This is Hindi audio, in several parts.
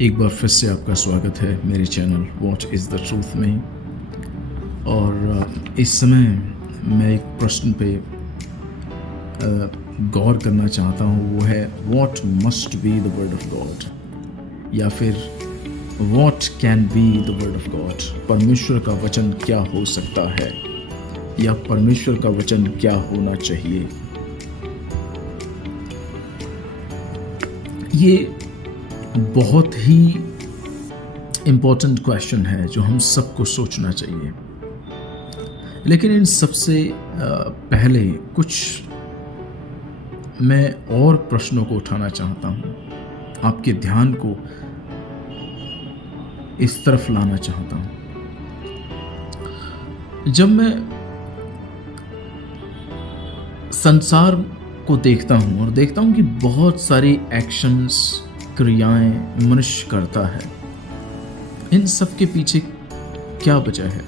एक बार फिर से आपका स्वागत है मेरे channel what is the truth में। और इस समय मैं एक प्रश्न पे गौर करना चाहता हूँ, वो है what must be the word of God, या फिर what can be the word of God. परमेश्वर का वचन क्या हो सकता है, या परमेश्वर का वचन क्या होना चाहिए। ये बहुत ही इम्पोर्टेंट क्वेश्चन है जो हम सबको सोचना चाहिए। लेकिन इन सबसे पहले कुछ मैं और प्रश्नों को उठाना चाहता हूँ, आपके ध्यान को इस तरफ लाना चाहता हूँ। जब मैं संसार को देखता हूँ और देखता हूँ कि बहुत सारी एक्शंस, क्रियाएं मनुष्य करता है, इन सब के पीछे क्या वजह है,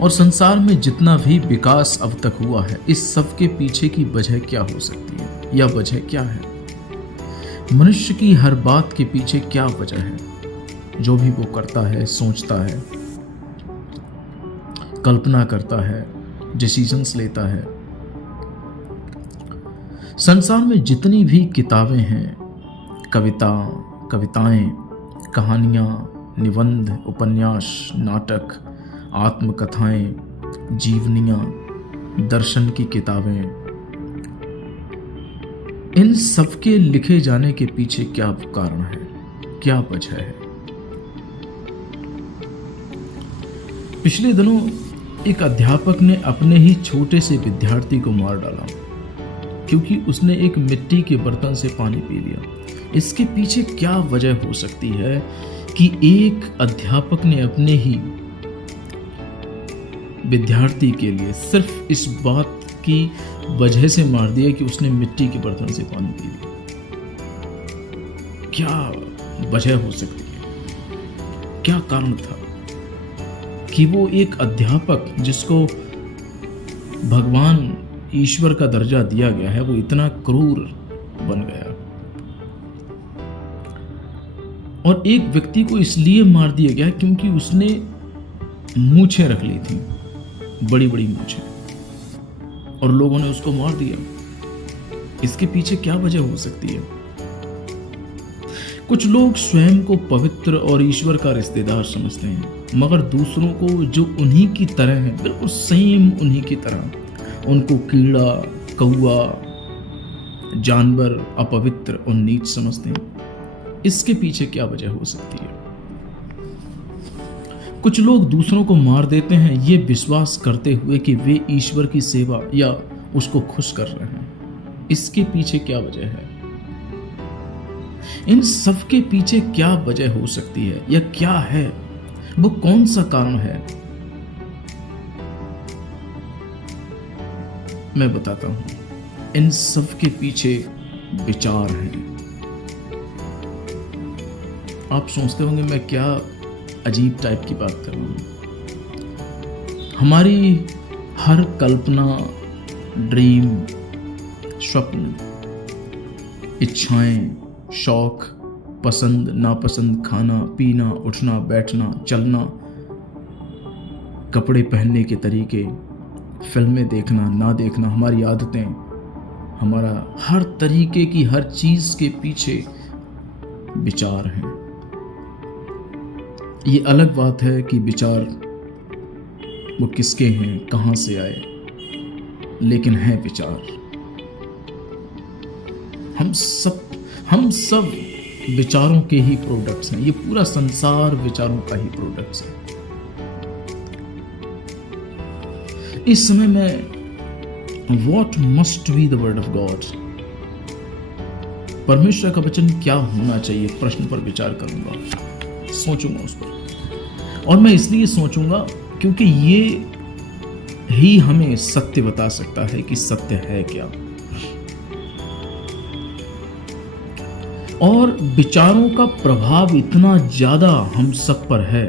और संसार में जितना भी विकास अब तक हुआ है, इस सब के पीछे की वजह क्या हो सकती है, या वजह क्या है। मनुष्य की हर बात के पीछे क्या वजह है, जो भी वो करता है, सोचता है, कल्पना करता है, डिसीजंस लेता है। संसार में जितनी भी किताबें हैं, कविताएं, कहानियाँ, निबंध, उपन्यास, नाटक, आत्मकथाएं, जीवनियाँ, दर्शन की किताबें, इन सब के लिखे जाने के पीछे क्या कारण है, क्या वजह है। पिछले दिनों एक अध्यापक ने अपने ही छोटे से विद्यार्थी को मार डाला क्योंकि उसने एक मिट्टी के बर्तन से पानी पी लिया। इसके पीछे क्या वजह हो सकती है कि एक अध्यापक ने अपने ही विद्यार्थी के लिए सिर्फ इस बात की वजह से मार दिया कि उसने मिट्टी के बर्तन से पानी पी लिया। क्या वजह हो सकती है, क्या कारण था कि वो एक अध्यापक जिसको भगवान ईश्वर का दर्जा दिया गया है, वो इतना क्रूर बन गया। और एक व्यक्ति को इसलिए मार दिया गया क्योंकि उसने मूछें रख ली थी, बड़ी बड़ी मूछें, और लोगों ने उसको मार दिया। इसके पीछे क्या वजह हो सकती है। कुछ लोग स्वयं को पवित्र और ईश्वर का रिश्तेदार समझते हैं, मगर दूसरों को जो उन्हीं की तरह है, बिल्कुल सेम उन्हीं की तरह, उनको कीड़ा, कौवा, जानवर, अपवित्र और नीच समझते हैं। इसके पीछे क्या वजह हो सकती है। कुछ लोग दूसरों को मार देते हैं ये विश्वास करते हुए कि वे ईश्वर की सेवा या उसको खुश कर रहे हैं। इसके पीछे क्या वजह है। इन सब के पीछे क्या वजह हो सकती है, या क्या है, वो कौन सा कारण है, मैं बताता हूं। इन सब के पीछे विचार हैं। आप सोचते होंगे मैं क्या अजीब टाइप की बात कर रहा हूं। हमारी हर कल्पना, ड्रीम, स्वप्न, इच्छाएं, शौक, पसंद, नापसंद, खाना, पीना, उठना, बैठना, चलना, कपड़े पहनने के तरीके, फिल्में देखना, ना देखना, हमारी आदतें, हमारा हर तरीके की हर चीज के पीछे विचार हैं। ये अलग बात है कि विचार वो किसके हैं, कहां से आए, लेकिन है विचार। हम सब विचारों के ही प्रोडक्ट्स हैं। ये पूरा संसार विचारों का ही प्रोडक्ट्स है। इस समय मैं what must be the word of God, परमेश्वर का वचन क्या होना चाहिए, प्रश्न पर विचार करूंगा, सोचूंगा उस पर। और मैं इसलिए सोचूंगा क्योंकि ये ही हमें सत्य बता सकता है कि सत्य है क्या। और विचारों का प्रभाव इतना ज्यादा हम सब पर है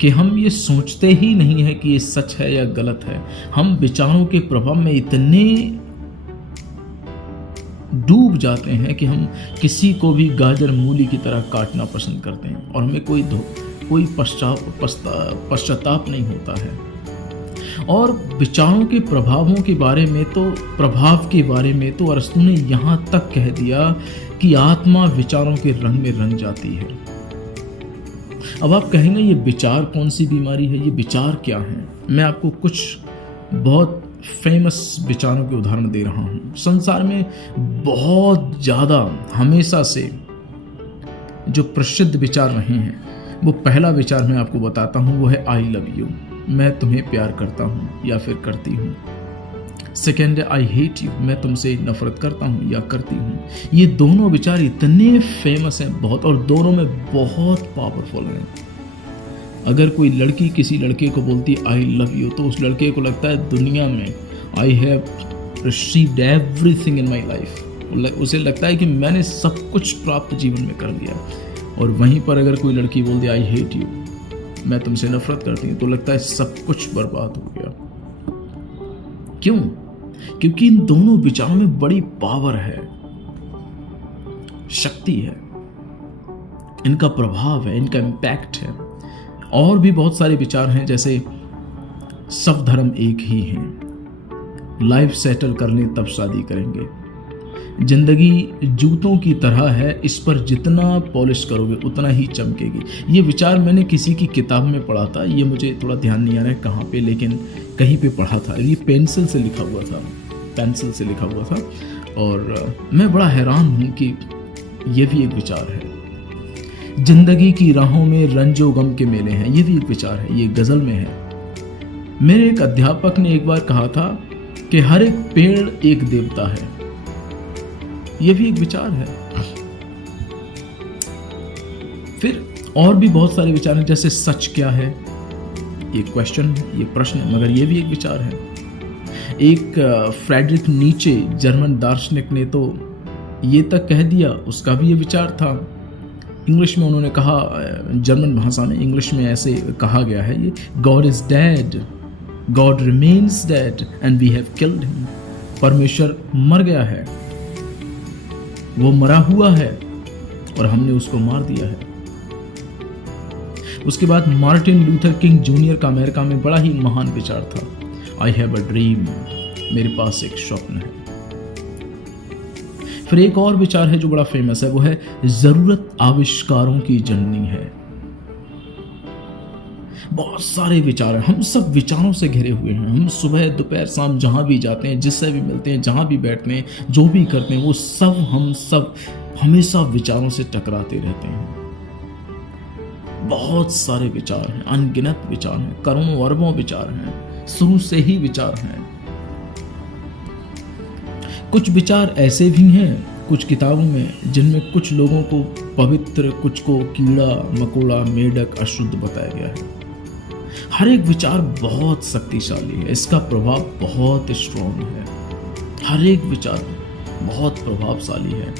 कि हम ये सोचते ही नहीं है कि ये सच है या गलत है। हम विचारों के प्रभाव में इतने डूब जाते हैं कि हम किसी को भी गाजर मूली की तरह काटना पसंद करते हैं और हमें कोई पश्चाताप नहीं होता है। और विचारों के प्रभाव के बारे में तो अरस्तू ने यहाँ तक कह दिया कि आत्मा विचारों के रंग में रंग जाती है। अब आप कहेंगे ये विचार कौन सी बीमारी है, ये विचार क्या है? मैं आपको कुछ बहुत फेमस विचारों के उदाहरण दे रहा हूँ। संसार में बहुत ज़्यादा हमेशा से जो प्रसिद्ध विचार रहे हैं, वो पहला विचार मैं आपको बताता हूँ, वो है आई लव यू, मैं तुम्हें प्यार करता हूँ या फिर करती हूँ। सेकेंड है आई हेट यू, मैं तुमसे नफरत करता हूँ या करती हूँ। ये दोनों विचार इतने फेमस हैं बहुत, और दोनों में बहुत पावरफुल हैं। अगर कोई लड़की किसी लड़के को बोलती है आई लव यू, तो उस लड़के को लगता है दुनिया में I have received everything in my life, उसे लगता है कि मैंने सब कुछ प्राप्त जीवन में कर लिया। और वहीं पर अगर कोई लड़की बोल दे आई हेट यू, मैं तुमसे नफरत करती हूँ, तो लगता है सब कुछ बर्बाद हो गया। क्यों? क्योंकि इन दोनों विचारों में बड़ी पावर है, शक्ति है, इनका प्रभाव है, इनका इम्पैक्ट है। और भी बहुत सारे विचार हैं, जैसे सब धर्म एक ही हैं, लाइफ सेटल कर लें तब शादी करेंगे, जिंदगी जूतों की तरह है, इस पर जितना पॉलिश करोगे उतना ही चमकेगी। ये विचार मैंने किसी की किताब में पढ़ा था, ये मुझे थोड़ा ध्यान नहीं आ रहा है कहाँ पे, लेकिन कहीं पे पढ़ा था। ये पेंसिल से लिखा हुआ था और मैं बड़ा हैरान हूँ कि ये भी एक विचार है। जिंदगी की राहों में रंजो गम के मेले हैं, ये भी एक विचार है, ये गजल में है। मेरे एक अध्यापक ने एक बार कहा था कि हर एक पेड़ एक देवता है, ये भी एक विचार है। फिर और भी बहुत सारे विचार हैं, जैसे सच क्या है, ये क्वेश्चन है, ये प्रश्न है, मगर ये भी एक विचार है। एक फ्रेडरिक नीचे जर्मन दार्शनिक ने तो ये तक कह दिया, उसका भी ये विचार था। इंग्लिश में उन्होंने कहा, जर्मन भाषा में, इंग्लिश में ऐसे कहा गया है, ये God is dead, God remains dead and we have killed him. परमेश्वर मर गया है, वो मरा हुआ है और हमने उसको मार दिया है। उसके बाद मार्टिन लूथर किंग जूनियर का अमेरिका में बड़ा ही महान विचार था, आई हैव अ ड्रीम, मेरे पास एक स्वप्न है। फिर एक और विचार है जो बड़ा फेमस है, वो है जरूरत आविष्कारों की जननी है। बहुत सारे विचार हैं, हम सब विचारों से घिरे हुए हैं। हम सुबह दोपहर शाम जहां भी जाते हैं, जिससे भी मिलते हैं, जहां भी बैठते हैं, जो भी करते हैं, वो सब हम सब हमेशा विचारों से टकराते रहते हैं। बहुत सारे विचार हैं, अनगिनत विचार हैं, करोड़ों अरबों विचार हैं, शुरू से ही विचार हैं। कुछ विचार ऐसे भी हैं कुछ किताबों में जिनमें कुछ लोगों को पवित्र, कुछ को कीड़ा मकोड़ा मेढक अशुद्ध बताया गया है। हर एक विचार बहुत शक्तिशाली है, इसका प्रभाव बहुत स्ट्रॉन्ग है। हर एक विचार बहुत प्रभावशाली है।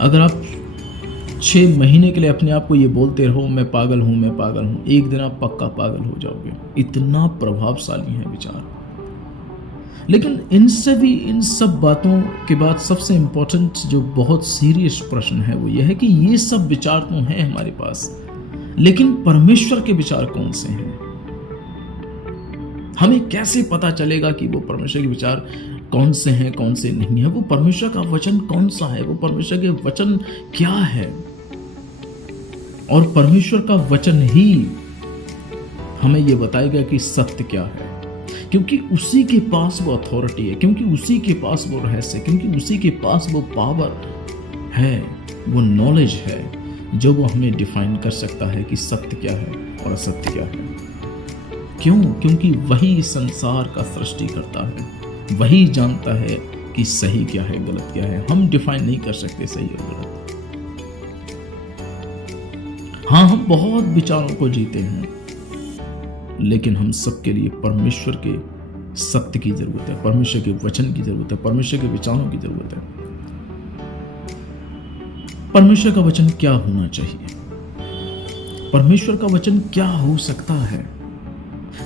अगर आप 6 महीने के लिए अपने आप को ये बोलते रहो मैं पागल हूँ, मैं पागल हूँ, एक दिन आप पक्का पागल हो जाओगे। इतना प्रभावशाली है विचार। लेकिन इन सब बातों के बाद सबसे इम्पोर्टेंट जो बहुत सीरियस प्रश्न है वो यह है कि ये सब विचार तो हैं हमारे पास, लेकिन परमेश्वर के विचार कौन से हैं? हमें कैसे पता चलेगा कि वो परमेश्वर के विचार कौन से हैं, कौन से नहीं है? वो परमेश्वर का वचन कौन सा है? वो परमेश्वर के वचन क्या है? और परमेश्वर का वचन ही हमें ये बताएगा कि सत्य क्या है, क्योंकि उसी के पास वो अथॉरिटी है, क्योंकि उसी के पास वो रहस्य, क्योंकि उसी के पास वो पावर है, वो नॉलेज है जो वो हमें डिफाइन कर सकता है कि सत्य क्या है और असत्य क्या है। क्यों? क्योंकि वही संसार का सृष्टि करता है, वही जानता है कि सही क्या है, गलत क्या है। हम डिफाइन नहीं कर सकते सही और गलत। हाँ, हम बहुत विचारों को जीते हैं, लेकिन हम सबके लिए परमेश्वर के सत्य की जरूरत है, परमेश्वर के वचन की जरूरत है, परमेश्वर के विचारों की जरूरत है। परमेश्वर का वचन क्या होना चाहिए? परमेश्वर का वचन क्या हो सकता है?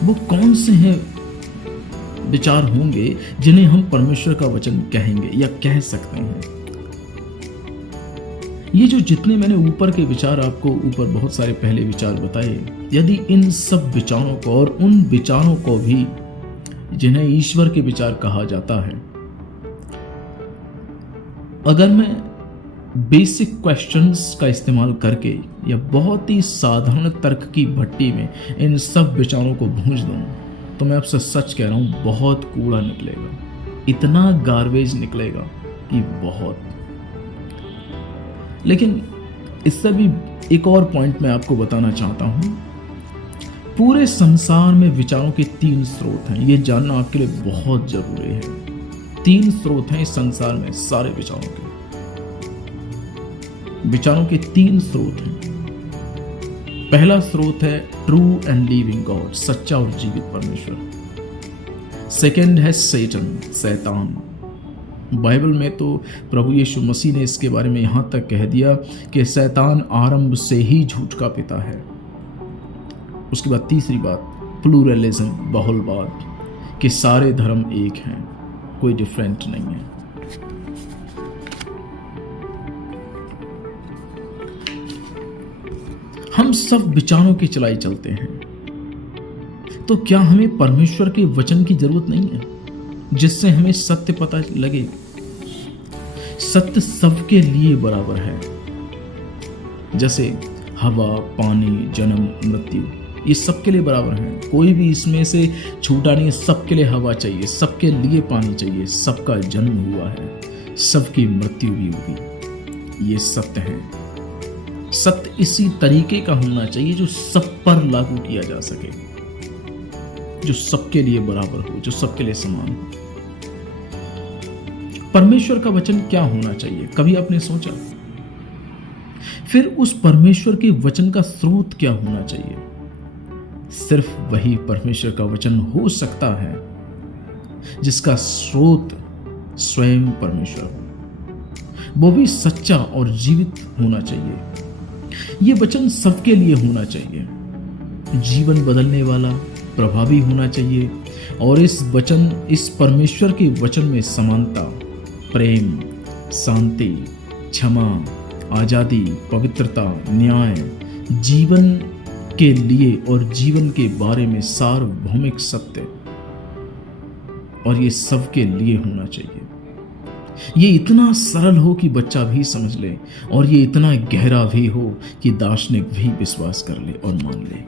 वो कौन से हैं विचार होंगे जिन्हें हम परमेश्वर का वचन कहेंगे या कह सकते हैं? ये जो जितने मैंने ऊपर के विचार आपको ऊपर बहुत सारे पहले विचार बताए, यदि इन सब विचारों को और उन विचारों को भी जिन्हें ईश्वर के विचार कहा जाता है, अगर मैं बेसिक क्वेश्चंस का इस्तेमाल करके या बहुत ही साधारण तर्क की भट्टी में इन सब विचारों को भूंज दूं, तो मैं आपसे सच कह रहा हूं बहुत कूड़ा निकलेगा, इतना गार्बेज निकलेगा कि बहुत। लेकिन इससे भी एक और पॉइंट मैं आपको बताना चाहता हूं। पूरे संसार में विचारों के 3 स्रोत हैं, ये जानना आपके लिए बहुत जरूरी है। 3 स्रोत हैं इस संसार में सारे विचारों के। विचारों के 3 स्रोत हैं। पहला स्रोत है ट्रू एंड लिविंग गॉड, सच्चा और जीवित परमेश्वर। सेकंड है सैटन, शैतान। बाइबल में तो प्रभु यीशु मसीह ने इसके बारे में यहां तक कह दिया कि शैतान आरंभ से ही झूठ का पिता है। उसके बाद तीसरी बात प्लूरलिज्म, बहुलवाद, कि सारे धर्म एक हैं, कोई डिफरेंट नहीं है। हम सब विचारों की चलाई चलते हैं, तो क्या हमें परमेश्वर के वचन की जरूरत नहीं है जिससे हमें सत्य पता लगे? सत्य सबके लिए बराबर है। जैसे हवा, पानी, जन्म, मृत्यु, ये सबके लिए बराबर है। कोई भी इसमें से छूटा नहीं है। सबके लिए हवा चाहिए, सबके लिए पानी चाहिए, सबका जन्म हुआ है, सबकी मृत्यु भी होगी। ये सत्य है। सत्य इसी तरीके का होना चाहिए जो सब पर लागू किया जा सके, जो सबके लिए बराबर हो, जो सबके लिए समान हो। परमेश्वर का वचन क्या होना चाहिए, कभी आपने सोचा? फिर उस परमेश्वर के वचन का स्रोत क्या होना चाहिए? सिर्फ वही परमेश्वर का वचन हो सकता है जिसका स्रोत स्वयं परमेश्वर हो, वो भी सच्चा और जीवित होना चाहिए। ये वचन सबके लिए होना चाहिए, जीवन बदलने वाला, प्रभावी होना चाहिए। और इस परमेश्वर के वचन में समानता, प्रेम, शांति, क्षमा, आजादी, पवित्रता, न्याय, जीवन के लिए और जीवन के बारे में सार्वभौमिक सत्य, और ये सबके लिए होना चाहिए। ये इतना सरल हो कि बच्चा भी समझ ले, और ये इतना गहरा भी हो कि दार्शनिक भी विश्वास कर ले और मान ले।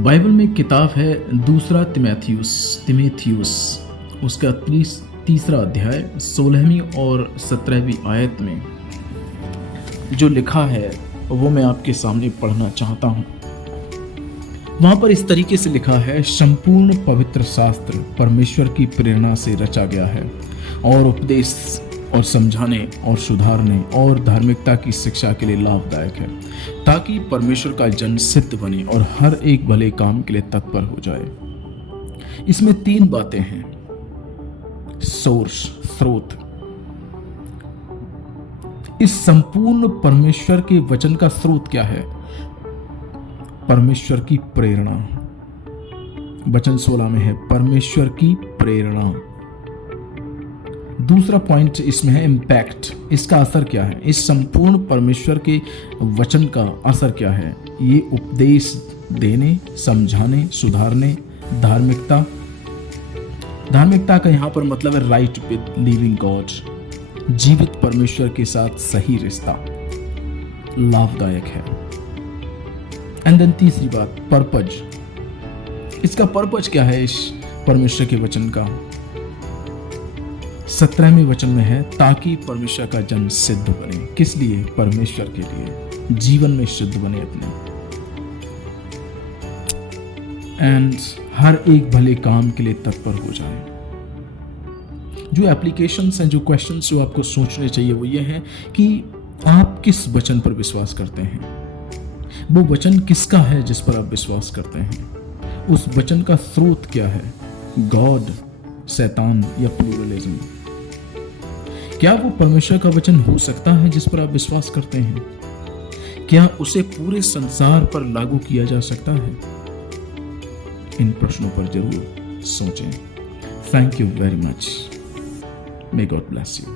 बाइबल में किताब है 2 तिमोथियुस, उसका 3 अध्याय 16वीं और 17वीं आयत में जो लिखा है वो मैं आपके सामने पढ़ना चाहता हूं। वहां पर इस तरीके से लिखा है, संपूर्ण पवित्र शास्त्र परमेश्वर की प्रेरणा से रचा गया है और उपदेश और समझाने और सुधारने और धार्मिकता की शिक्षा के लिए लाभदायक है, ताकि परमेश्वर का जन सिद्ध बने और हर एक भले काम के लिए तत्पर हो जाए। इसमें 3 बातें हैं। सोर्स, स्रोत। इस संपूर्ण परमेश्वर के वचन का स्रोत क्या है? परमेश्वर की प्रेरणा। वचन 16 में है परमेश्वर की प्रेरणा। दूसरा पॉइंट इसमें है इम्पैक्ट। इसका असर क्या है? इस संपूर्ण परमेश्वर के वचन का असर क्या है? ये उपदेश देने, समझाने, सुधारने, धार्मिकता का यहां पर मतलब है राइट विद लिविंग गॉड, जीवित परमेश्वर के साथ सही रिश्ता, लाभदायक है। एंड देन तीसरी बात, पर्पज। इसका पर्पज क्या है इस परमेश्वर के वचन का? 17वें वचन में है, ताकि परमेश्वर का जन सिद्ध बने। किस लिए? परमेश्वर के लिए, जीवन में सिद्ध बने अपने, एंड हर एक भले काम के लिए तत्पर हो जाए। जो एप्लीकेशंस हैं, जो क्वेश्चंस जो आपको सोचने चाहिए वो ये हैं कि आप किस वचन पर विश्वास करते हैं। वो वचन किसका है जिस पर आप विश्वास करते हैं? उस वचन का स्रोत क्या है? गॉड, शैतान या प्लूरलिज्म? क्या वो परमेश्वर का वचन हो सकता है जिस पर आप विश्वास करते हैं? क्या उसे पूरे संसार पर लागू किया जा सकता है? इन प्रश्नों पर जरूर सोचें। Thank you very much. May God bless you.